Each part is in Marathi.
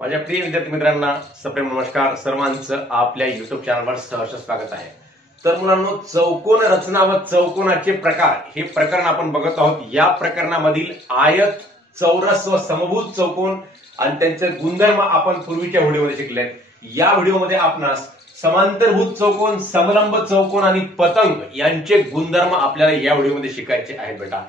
माझ्या प्रिय विद्यार्थी मित्रांना सप्रेम नमस्कार. सर्वांचं आपल्या युट्यूब चॅनलवर सहर्ष स्वागत आहे. तर मुलांनो, चौकोन रचना व चौकोनाचे प्रकार हे प्रकरण आपण बघत आहोत. या प्रकरणामधील आयत, चौरस व समभुज चौकोन आणि त्यांचे गुणधर्म आपण पूर्वीच्या व्हिडिओमध्ये शिकले. या व्हिडिओमध्ये आपणास समांतरभुज चौकोन, समलंब चौकोन आणि पतंग यांचे गुणधर्म आपल्याला या व्हिडिओमध्ये शिकायचे आहेत बेटा.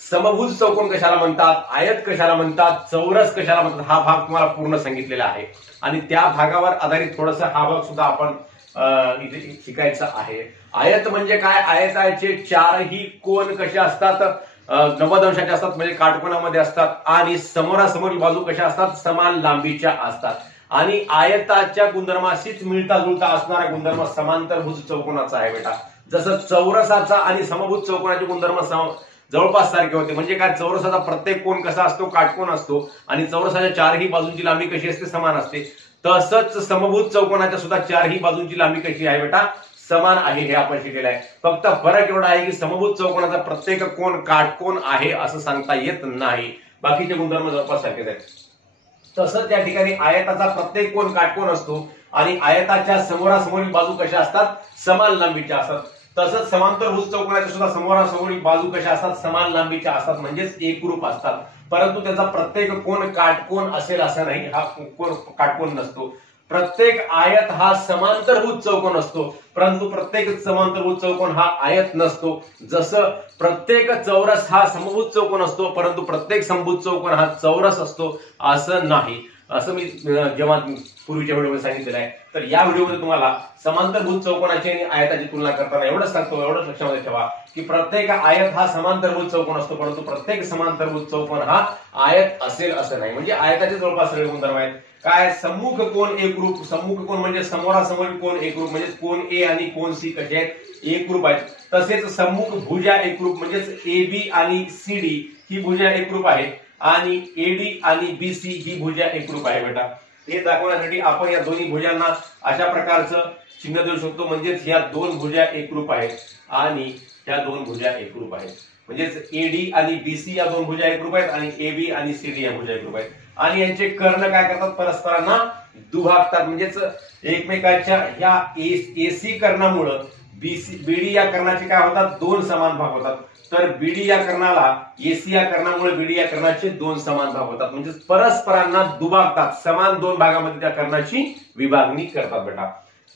समभुज चौकोन कशाला म्हणतात, आयत कशाला म्हणतात, चौरस कशाला म्हणतात, हा भाग तुम्हाला पूर्ण सांगितलेला आहे आणि त्या भागावर आधारित थोडासा हा भाग सुद्धा आपण इथे शिकायचा आहे. आयत म्हणजे काय, आयताचे चारही कोन कसे असतात, 90 अंशाचे असतात म्हणजे काटकोनामध्ये असतात आणि समोरासमोरील बाजू कशा असतात, समान लांबीच्या असतात. आणि आयताच्या गुणधर्माशीच मिळता जुळता असणारा गुणधर्म समांतरभुज चौकोनाचा आहे बेटा. जसं चौरसाचा आणि समभुज चौकोनाचे गुणधर्म जवळपास सारखे होते. म्हणजे काय, चौरसाचा प्रत्येक कोन कसा असतो, काटकोन असतो आणि चौरसाच्या चारही बाजूंची लांबी कशी असते, समान असते. तसंच समभुज चौकोनाच्या सुद्धा चारही बाजूंची लांबी कशी आहे बेटा, समान आहे. हे आपण शिकलेलं आहे. फक्त फरक एवढा आहे की समभुज चौकोनाचा प्रत्येक कोन काटकोन आहे असं सांगता येत नाही. बाकीचे गुणधर्म जवळपास सारखेच आहेत. तसंच त्या ठिकाणी आयताचा प्रत्येक कोन काटकोन असतो आणि आयताच्या समोरासमोरील बाजू कशा असतात, समान लांबीच्या असतात. तसंच समांतरभुज चौकोनाच्या सुद्धा समोरासमोरील बाजू कशा असतात, समान लांबीच्या असतात म्हणजेच एकरूप असतात. परंतु त्याचा प्रत्येक कोन काटकोन असेल असं नाही. हा कोन काटकोन नसतो. प्रत्येक आयत हा समांतरभुज चौकोन असतो परंतु प्रत्येक समांतरभुज चौकोन हा आयत नसतो. जसं प्रत्येक चौरस हा समभुज चौकोन असतो परंतु प्रत्येक समभुज चौकोन हा चौरस असतो असं नाही. असं मी जेव्हा पूर्वीच्या व्हिडिओमध्ये सांगितलेलं आहे. तर या व्हिडिओमध्ये तुम्हाला समांतरभुज चौकोनाची आणि आयताची तुलना करताना एवढंच सांगतो, एवढंच लक्षामध्ये ठेवा की प्रत्येक आयत हा समांतरभुज चौकोन असतो परंतु प्रत्येक समांतरभुज चौकोन हा आयत असेल असं नाही. म्हणजे आयताचे जवळपास सगळे गुणधर्म आहेत. काय, सम्मुख कोन एकरूप, सम्मुख कोन म्हणजे समोरासमोरील कोन एकरूप, म्हणजे कोन ए आणि कोन सी कसे आहेत, एकरूप आहेत. तसेच सम्मुख भुजा एकरूप म्हणजेच एबी आणि सीडी ही भुजा एकरूप आहेत आणि एडी आणि बीसी ही भुजा एकरूप आहे बेटा. हे दाखवण्यासाठी आपण या दोन्ही भुजांना अशा प्रकारचं चिन्ह देऊ शकतो. म्हणजेच या दोन भुजा एकरूप आहेत आणि ह्या दोन भुजा एकरूप आहेत. म्हणजेच एडी आणि बीसी या दोन भुजा एकरूप आहेत आणि एबी आणि सीडी या भुजा एकरूप आहेत. आणि यांचे कर्ण काय करतात, परस्परांना दुभागतात. म्हणजेच एकमेकांच्या या एसी कर्णामुळे बीडी या कर्णाचे काय होतात, दोन समान भाग होतात. तर बीडी या कर्णाला एसी या कर्णामुळे बीडी या कर्णाचे दोन समान भाग होतात. म्हणजे परस्परांना दुभागतात, समान दोन भागामध्ये त्या कर्णाची विभागणी करतात बेटा.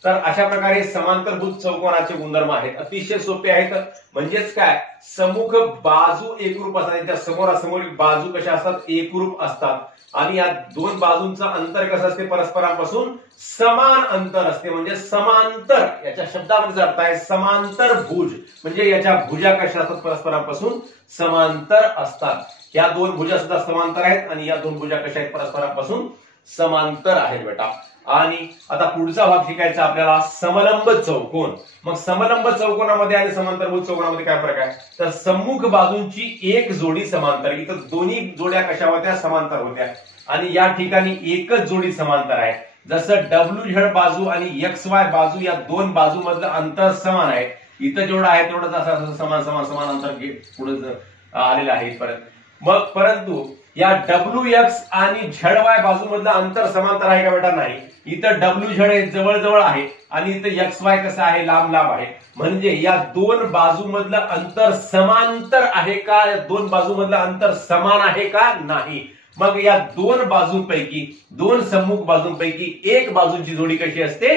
तर अशा प्रकारे समांतरभुज चौकोनाचे गुणधर्म आहेत. अतिशय सोपे आहेत. म्हणजेच काय, सम्मुख बाजू एकरूप असतात, त्यांच्या समोरासमोरील बाजू कशा असतात, एकरूप असतात आणि या दोन बाजूंचं अंतर कसं असते, परस्परांपासून समान अंतर असते. म्हणजे समांतर, याच्या शब्दामध्ये अर्थ आहे समांतर भुज. म्हणजे याच्या भुजा कशा असतात, परस्परांपासून समांतर असतात. या दोन भुजा सुद्धा समांतर आहेत आणि या दोन भुजा कशा आहेत, परस्परांपासून समांतर आहेत बेटा. आणि आता पुढचा भाग शिकायचा आपल्याला, समलंब चौकोन. मग समलंब चौकोनामध्ये आणि समांतरभुज चौकोनामध्ये काय फरक आहे, तर सम्मुख बाजूंची एक जोडी समांतर. इथं दोन्ही जोड्या कशा होत्या, समांतर होत्या आणि या ठिकाणी एकच जोडी समांतर आहे. जसं WZ बाजू आणि XY बाजू या दोन बाजूमधलं अंतर समान आहे. इथं जेवढं आहे तेवढंच असं समान समान समान अंतर पुढे आलेलं आहे परत. मग परंतु या WX आणि ZY बाजूमधलं अंतर समांतर आहे का बेटा, नाही. इथं WZ जवळजवळ आहे आणि इथं XY कसं आहे, लांब लांब आहे. म्हणजे या दोन बाजूमधलं अंतर समांतर आहे का, या दोन बाजूमधलं अंतर समान आहे का, नाही. मग या दोन बाजूंपैकी, दोन सम्मुख बाजूंपैकी एक बाजूची जोडी कशी असते,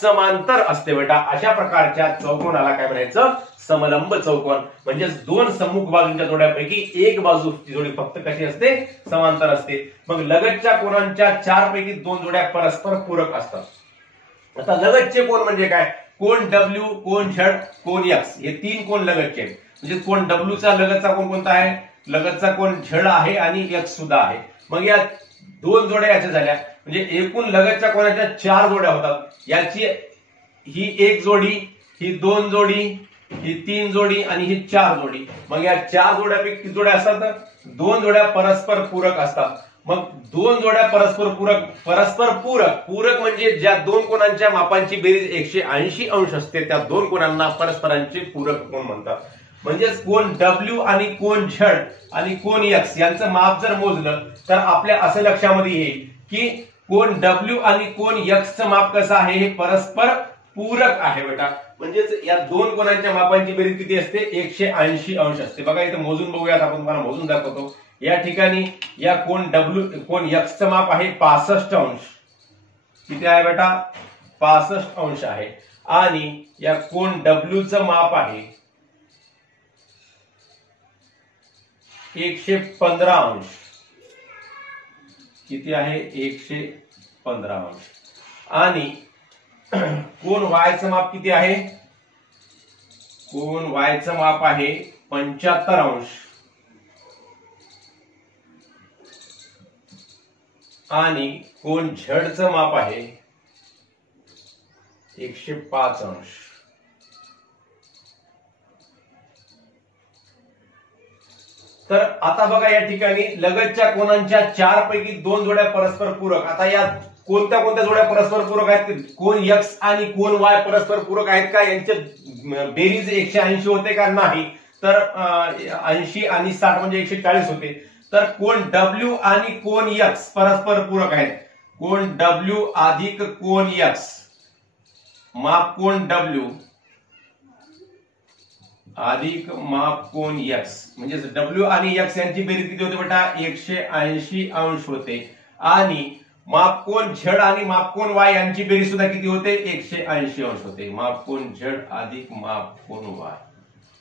समांतर असते बेटा. अशा प्रकारच्या चौकोनाला काय म्हणायचं, समलंब चौकोन. म्हणजे दोन सम्मुख बाजूंच्या जोड्यापैकी एक बाजूची जोडी फक्त कशी असते, समांतर असते. मग लगतच्या कोनांच्या चार पैकी दोन जोड्या परस्पर पूरक असतात. आता लगतचे कोन म्हणजे काय, कोन W, कोन Z, कोन X हे तीन कोन लगतचे. म्हणजे कोन W चा लगतचा कोन कोणता आहे, लगतचा कोन Z आहे आणि X सुद्धा आहे. मग या दोन जोड्या याच्या झाल्या. म्हणजे एकूण लगतच्या कोनाच्या चार जोड्या होतात. याची ही एक जोडी, ही दोन जोडी, ही तीन जोडी आणि ही चार जोडी. मग या चार जोड्यापैकी किती जोड्या असतात, दोन जोड्या परस्पर पूरक असतात. मग दोन जोड्या परस्पर पूरक, परस्पर पूरक, पूरक म्हणजे ज्या दोन कोनांच्या मापांची बेरीज 180 अंश असते त्या दोन कोनांना परस्परांचे पूरक कोन म्हणतात. म्हणजेच कोन W आणि कोन Z आणि कोन X यांचं माप जर मोजलं तर आपल्या असं लक्षामध्ये येईल की कोन डब्ल्यू आणि कोन एक्सचं माप कसं आहे, हे परस्पर पूरक आहे बेटा. म्हणजेच या दोन कोणांच्या मापांची बेरीज किती असते, 180 अंश असते. बघा इथे मोजून बघूयात, आपण तुम्हाला मोजून दाखवतो. या ठिकाणी या कोन एक्सचं माप आहे 65 अंश. किती आहे बेटा, 65 अंश आहे. आणि या कोन डब्ल्यूचं माप आहे 115 अंश. किती आहे, 115 अंश. आणि कोन वायचं माप किती आहे, कोन वायचं माप आहे 75 अंश. आणि कोन झेडचं माप आहे 105 अंश. तर आता बघा या ठिकाणी लगतच्या कोनांच्या 4 पैकी 2 जोड्या परस्पर पूरक. आता या कोणत्या कोणत्या जोड्या परस्पर पूरक आहेत, कोन एक्स आणि कोन वाय परस्पर पूरक आहेत का, यांचे बेरीज 180 होते का, नाही. तर 80 आणि 60 म्हणजे 140 होते. तर कोन डब्ल्यू आणि कोन एक्स परस्पर पूरक आहेत. कोन डब्ल्यू अधिक कोन एक्स, माप कोन डब्ल्यू अधिक माप कोन एक्स, म्हणजे डब्ल्यू आणि एक्स यांची बेरीज किती होते बेटा, 180 अंश होते. आणि माप कोन झेड आणि माप कोन वाय यांची बेरीज सुद्धा किती होते, 180 अंश होते. माप कोन झेड अधिक माप कोन वाय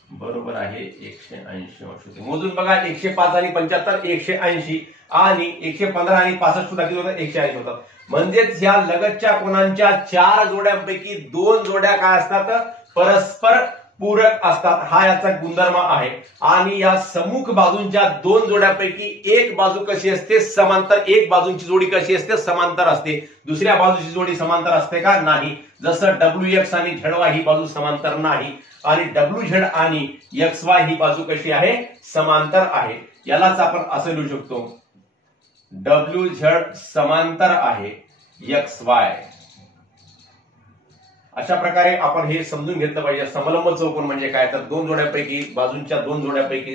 बरोबर आहे 180 अंश होते. मोजून बघा, 105 आणि 75 180 आणि 115 आणि 65 सुद्धा किती होतात, 180 होतात. म्हणजेच या लगतच्या कोनांच्या 4 जोड्यांपैकी 2 जोड्या काय असतात, परस्पर पूरक असतात. हा याचा गुणधर्म आहे. आणि या सम्मुख बाजूंच्या 2 जोड्यापैकी एक बाजू कशी असते, समांतर. एक बाजूंची जोडी कशी असते, समांतर असते. दुसऱ्या बाजूची जोडी समांतर असते का, नाही. जसं डब्ल्यू एक्स आणि झेड वाय ही बाजू समांतर नाही. आणि डब्ल्यू झेड आणि एक्स वाय ही बाजू कशी आहे, समांतर आहे. यालाच आपण असं लिहू शकतो, डब्ल्यू झेड समांतर आहे एक्स वाय. अशा प्रकारे आपण हे समजून घेतलं पाहिजे. समलंब चौकोन म्हणजे काय, तर 2 जोड्यापैकी बाजूंच्या 2 जोड्यापैकी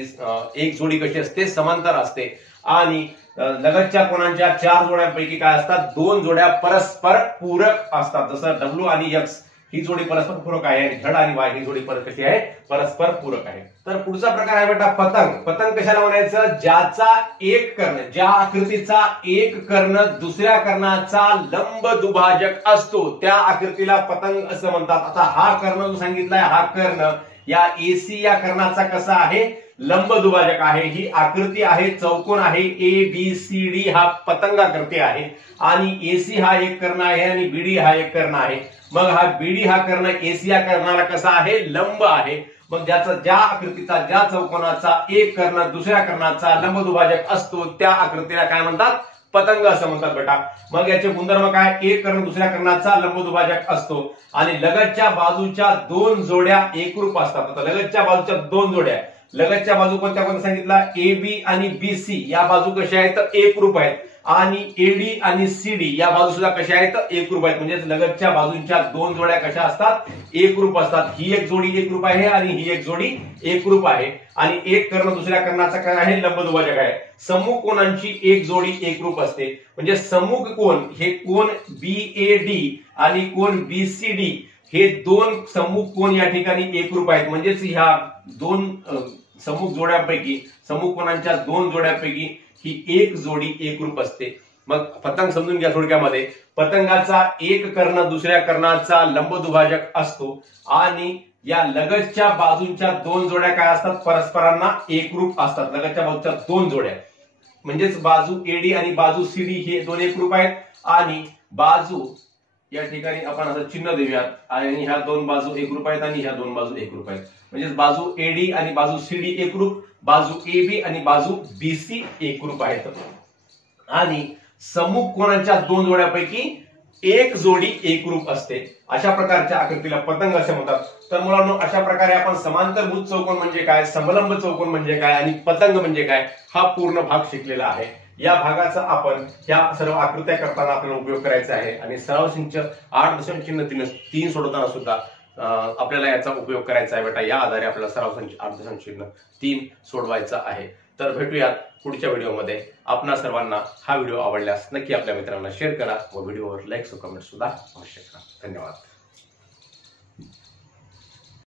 एक जोडी कशी असते, समांतर असते. आणि लगतच्या कोनांच्या 4 जोड्यांपैकी काय असतात, 2 जोड्या परस्पर पूरक असतात. जसं डब्ल्यू आणि एक्स ही जोडी परस्पर पूरक आहे आणि झेड आणि वाय ही जोडी कशी आहे, परस्पर पूरक आहे. तर पुढचा प्रकार आहे बेटा पतंग. पतंग कशाला म्हणायचं, ज्याचा एक कर्ण, ज्या आकृतीचा एक कर्ण दुसऱ्या कर्णाचा लंब दुभाजक असतो त्या आकृतीला पतंग असं म्हणतात. आता हा कर्ण जो सांगितलाय, हा कर्ण या एसी या कर्णाचा कसा आहे, लंब दुभाजक आहे. ही आकृती आहे, चौकोन आहे, ABCD हा पतंगाकृती आहे. आणि एसी हा एक कर्ण आहे आणि बीडी हा एक कर्ण आहे. मग हा बीडी हा कर्ण एसी या कर्णाला कसा आहे, लंब आहे. मग ज्या आकृतीचा, ज्या चौकोनाचा एक कर्ण दुसऱ्या कर्णाचा लंब दुभाजक असतो त्या आकृतीला काय म्हणतात, पतंग असं म्हणतात बेटा. मग याचे गुणधर्म काय, एक कर्ण दुसऱ्या कर्णाचा लंब दुभाजक असतो आणि लगतच्या बाजूच्या 2 जोड्या एकरूप असतात. आता लगतच्या बाजूच्या 2 जोड्या, लगतच्या बाजू कोणत्या कोणत्या सांगितला, AB आणि BC या बाजू कशा आहेत, एकरूप आहेत. आणि AD आणि CD या बाजू सुद्धा कशा आहेत, एकरूप आहेत. म्हणजे लगतच्या बाजूंच्या 2 जोड्या कशा असतात, एकरूप असतात. ही एक जोडी एकरूप आहे आणि ही एक जोडी एकरूप आहे. आणि एक कर्ण दुसऱ्या कर्णाचा काय आहे, लंब दुभाजक आहे. सम्मुख कोनांची एक जोडी एकरूप असते. म्हणजे सम्मुख कोन हे कोन BAD आणि कोन BCD हे 2 सम्मुख कोन या ठिकाणी एकरूप आहेत. म्हणजेच ह्या 2 सम्मुख जोड्यांपैकी, सम्मुख कोनांच्या 2 जोड्यांपैकी ही एक जोडी एकरूप असते. मग पतंग समजून घ्या थोडक्यामध्ये. पतंगाचा एक कर्ण दुसऱ्या कर्णाचा लंब दुभाजक असतो आणि या लगतच्या बाजूंच्या 2 जोड्या काय असतात, परस्परांना एकरूप असतात. लगतच्या बाजूच्या 2 जोड्या म्हणजेच बाजू AD आणि बाजू CD हे 2 एकरूप आहेत. आणि बाजू या ठिकाणी आपण असं चिन्ह देऊयात आणि ह्या 2 बाजू एकरूप आहेत आणि ह्या 2 बाजू एकरूप आहेत. म्हणजे बाजू AD आणि बाजू CD एकरूप, बाजू AB आणि बाजू BC एकरूप आहेत. आणि सम्मुख कोनांच्या 2 जोड्यापैकी एक जोडी एकरूप असते. अशा प्रकारच्या आकृतीला पतंग असे म्हणतात. तर मुलांनो, अशा प्रकारे आपण समांतरभुज चौकोन म्हणजे काय, समलंब चौकोन म्हणजे काय आणि पतंग म्हणजे काय हा पूर्ण भाग शिकलेला आहे. या भागाचा आपण या सर्व आकृत्या करताना आपल्याला उपयोग करायचा आहे. आणि सराव संच 8.3 सोडवताना सुद्धा आपल्याला याचा उपयोग करायचा आहे बेटा. या आधारे आपल्याला सराव संच 8.3 सोडवायचा आहे. तर भेटूयात पुढच्या व्हिडिओमध्ये. आपणा सर्वांना हा व्हिडिओ आवडल्यास नक्की आपल्या मित्रांना शेअर करा व व्हिडिओवर लाईक व कमेंट सुद्धा अवश्य करा. धन्यवाद.